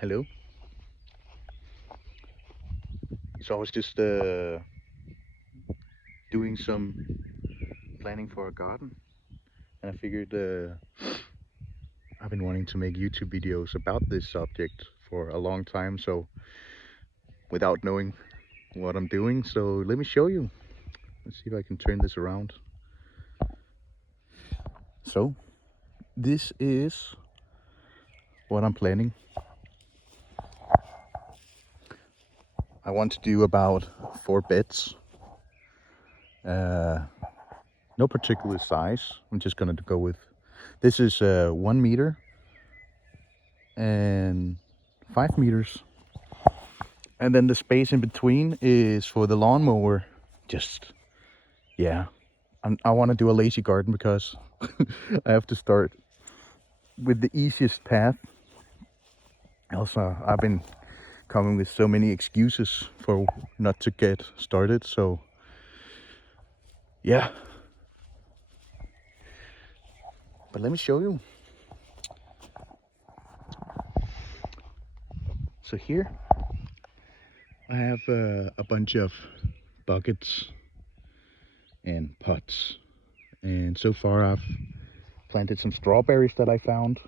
Hello. So I was just doing some planning for a garden, and I figured I've been wanting to make YouTube videos about this subject for a long time. So without knowing what I'm doing, so let me show you. Let's see if I can turn this around. So this is what I'm planning. I want to do about 4 beds. Uh, no particular size. I'm just gonna go with. This is 1 meter and 5 meters. And then the space in between is for the lawnmower. Just, yeah. I want to do a lazy garden because I have to start with the easiest path. Also, I've been coming with so many excuses for not to get started. So, yeah. But let me show you. So here I have a bunch of buckets and pots. And so far I've planted some strawberries that I found.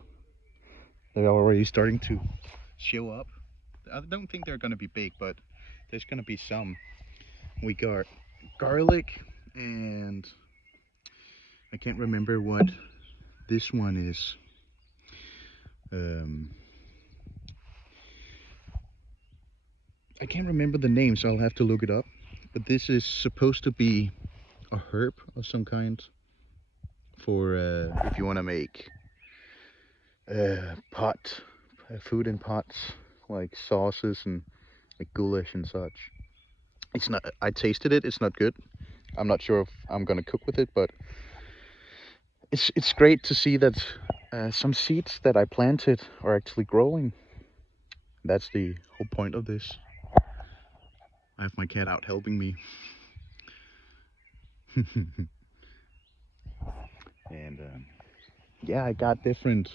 They're already starting to show up. I don't think they're gonna be big, but there's gonna be some. We got garlic, and I can't remember what this one is. I can't remember the name, so I'll have to look it up. But this is supposed to be a herb of some kind for if you want to make food in pots, like sauces and like goulash and such. It's not. I tasted it. It's not good. I'm not sure if I'm gonna cook with it, but it's great to see that some seeds that I planted are actually growing. That's the whole point of this. I have my cat out helping me. And yeah, I got different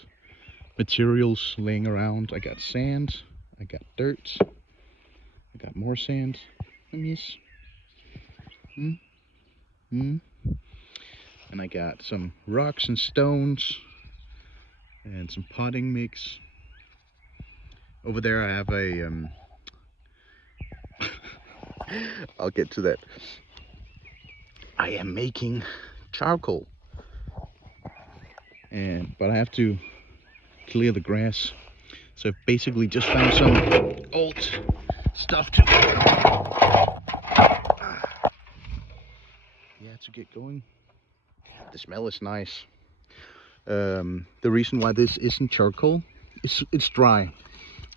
materials laying around. I got sand, I got dirt, I got more sand. Miss. Mm, mm. And I got some rocks and stones and some potting mix. Over there I have a I'll get to that. I am making charcoal, but I have to clear the grass. So I've basically just found some old stuff to get going. The smell is nice. The reason why this isn't charcoal, it's dry.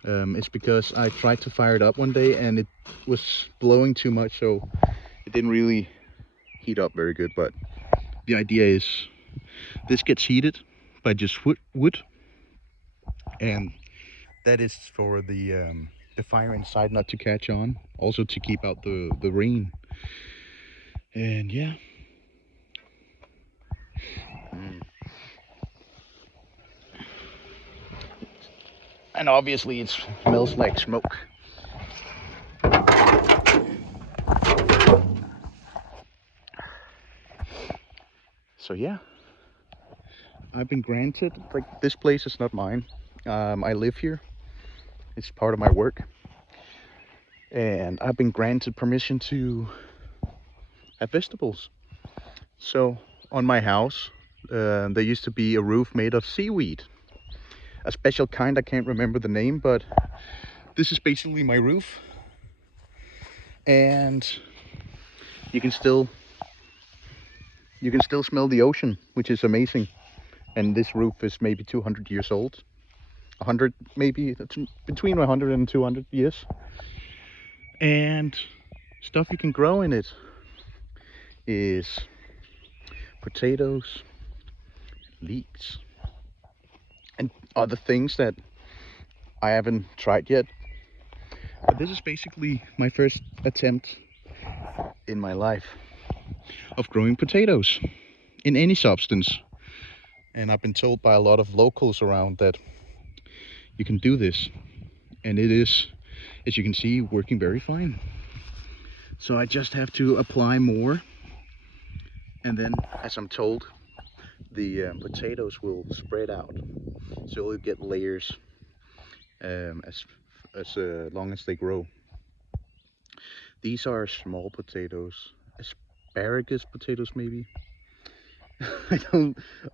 It's because I tried to fire it up one day and it was blowing too much, so it didn't really heat up very good. But the idea is this gets heated by just wood, and that is for the fire inside not to catch on, also to keep out the rain. And yeah. And obviously it smells like smoke. So yeah, I've been granted, like, this place is not mine. I live here. It's part of my work. And I've been granted permission to have vegetables. So on my house, there used to be a roof made of seaweed. A special kind, I can't remember the name, but this is basically my roof. And you can still smell the ocean, which is amazing. And this roof is maybe 200 years old. 100, maybe between 100 and 200 years. And stuff you can grow in it is potatoes, leeks, and other things that I haven't tried yet. But this is basically my first attempt in my life of growing potatoes in any substance. And I've been told by a lot of locals around that you can do this. and it is, as you can see, working very fine. So I just have to apply more, and then, as I'm told, the potatoes will spread out, so you'll get layers as long as they grow. These are small potatoes, asparagus potatoes maybe.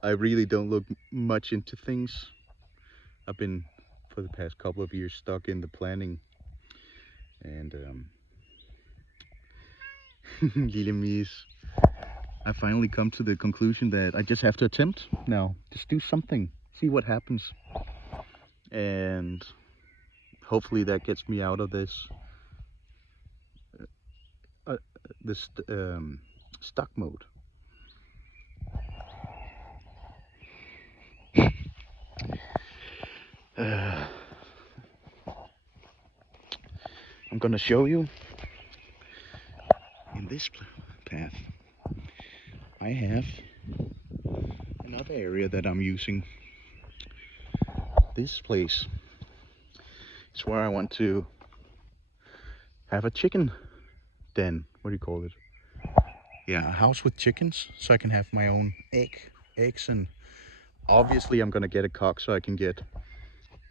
I really don't look much into things. I've been, for the past couple of years, stuck in the planning, and Lille Mies, I finally come to the conclusion that I just have to attempt now. Just do something, see what happens, and hopefully that gets me out of this this stuck mode. I'm gonna show you in this path. I have another area that I'm using. This place is where I want to have a chicken den. What do you call it? Yeah, a house with chickens, so I can have my own eggs, and obviously I'm gonna get a cock so I can get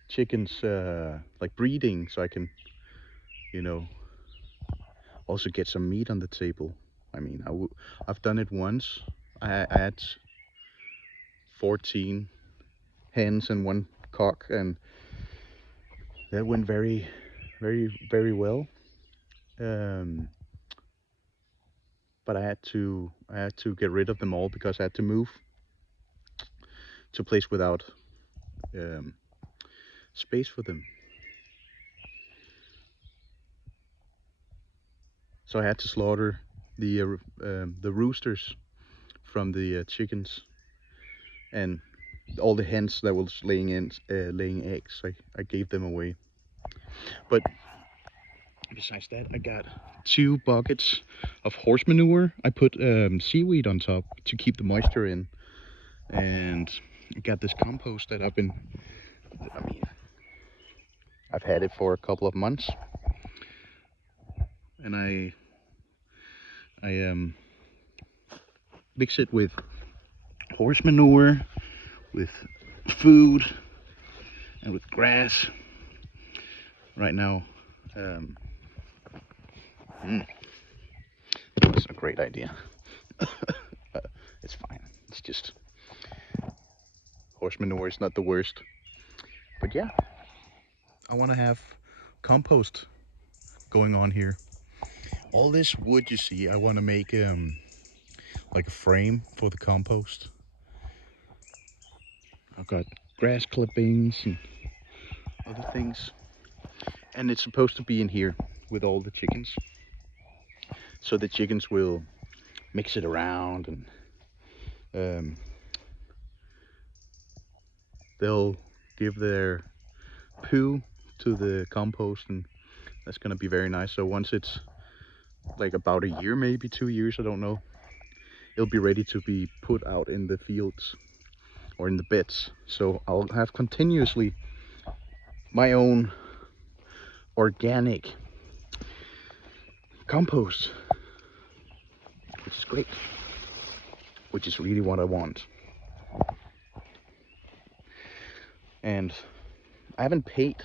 chickens like breeding, so I can, you know, also get some meat on the table. I mean, I've done it once. I had 14 hens and 1 cock, and that went very well. But I had to get rid of them all because I had to move to a place without space for them. So I had to slaughter the roosters from the chickens, and all the hens that was laying eggs. I gave them away. But besides that, I got 2 buckets of horse manure. I put seaweed on top to keep the moisture in, and I got this compost that I've had it for a couple of months, and I mix it with horse manure, with food, and with grass. Right now, it was a great idea. It's fine. It's just horse manure is not the worst. But yeah, I want to have compost going on here. All this wood you see, I want to make like a frame for the compost. I've got grass clippings and other things, and it's supposed to be in here with all the chickens, so the chickens will mix it around, and they'll give their poo to the compost, and that's gonna be very nice. So once it's like about a year, maybe 2 years, I don't know, it'll be ready to be put out in the fields or in the beds. So I'll have continuously my own organic compost, which is great, which is really what I want. And I haven't paid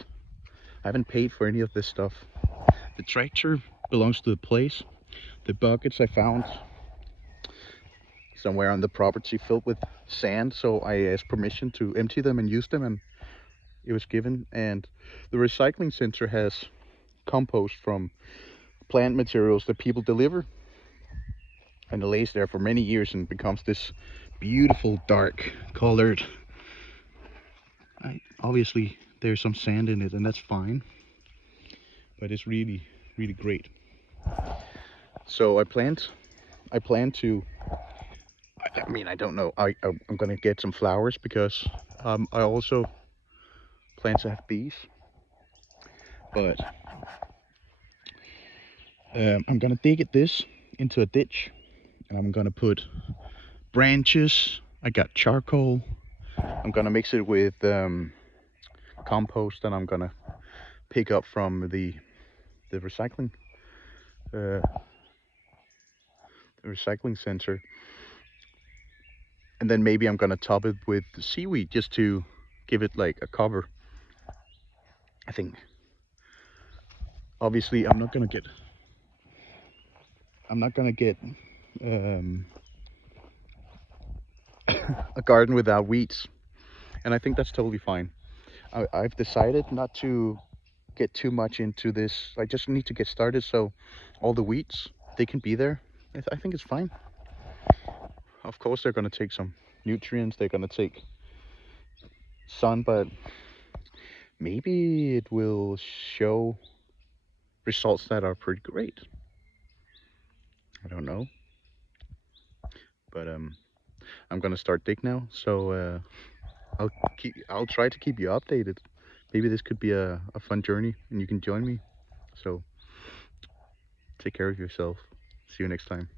for any of this stuff. The tractor belongs to the place. The buckets I found somewhere on the property filled with sand, so I asked permission to empty them and use them, and it was given. And the recycling center has compost from plant materials that people deliver, and it lays there for many years and becomes this beautiful dark colored. Obviously there's some sand in it, and that's fine, but it's really great. So I plan to, I mean, I don't know, I'm gonna get some flowers because I also plan to have bees, but I'm gonna dig this into a ditch, and I'm gonna put branches. I got charcoal. I'm gonna mix it with compost, and I'm gonna pick up from the recycling uh, the recycling center, and then maybe I'm gonna top it with seaweed just to give it like a cover. I think obviously I'm not gonna get um, a garden without weeds, and I think that's totally fine. I've decided not to get too much into this. I just need to get started, so all the weeds, they can be there. I think it's fine. Of course they're gonna take some nutrients, they're gonna take sun, but maybe it will show results that are pretty great. I don't know, but I'm gonna start dig now, so I'll try to keep you updated. Maybe this could be a fun journey and you can join me. So take care of yourself. See you next time.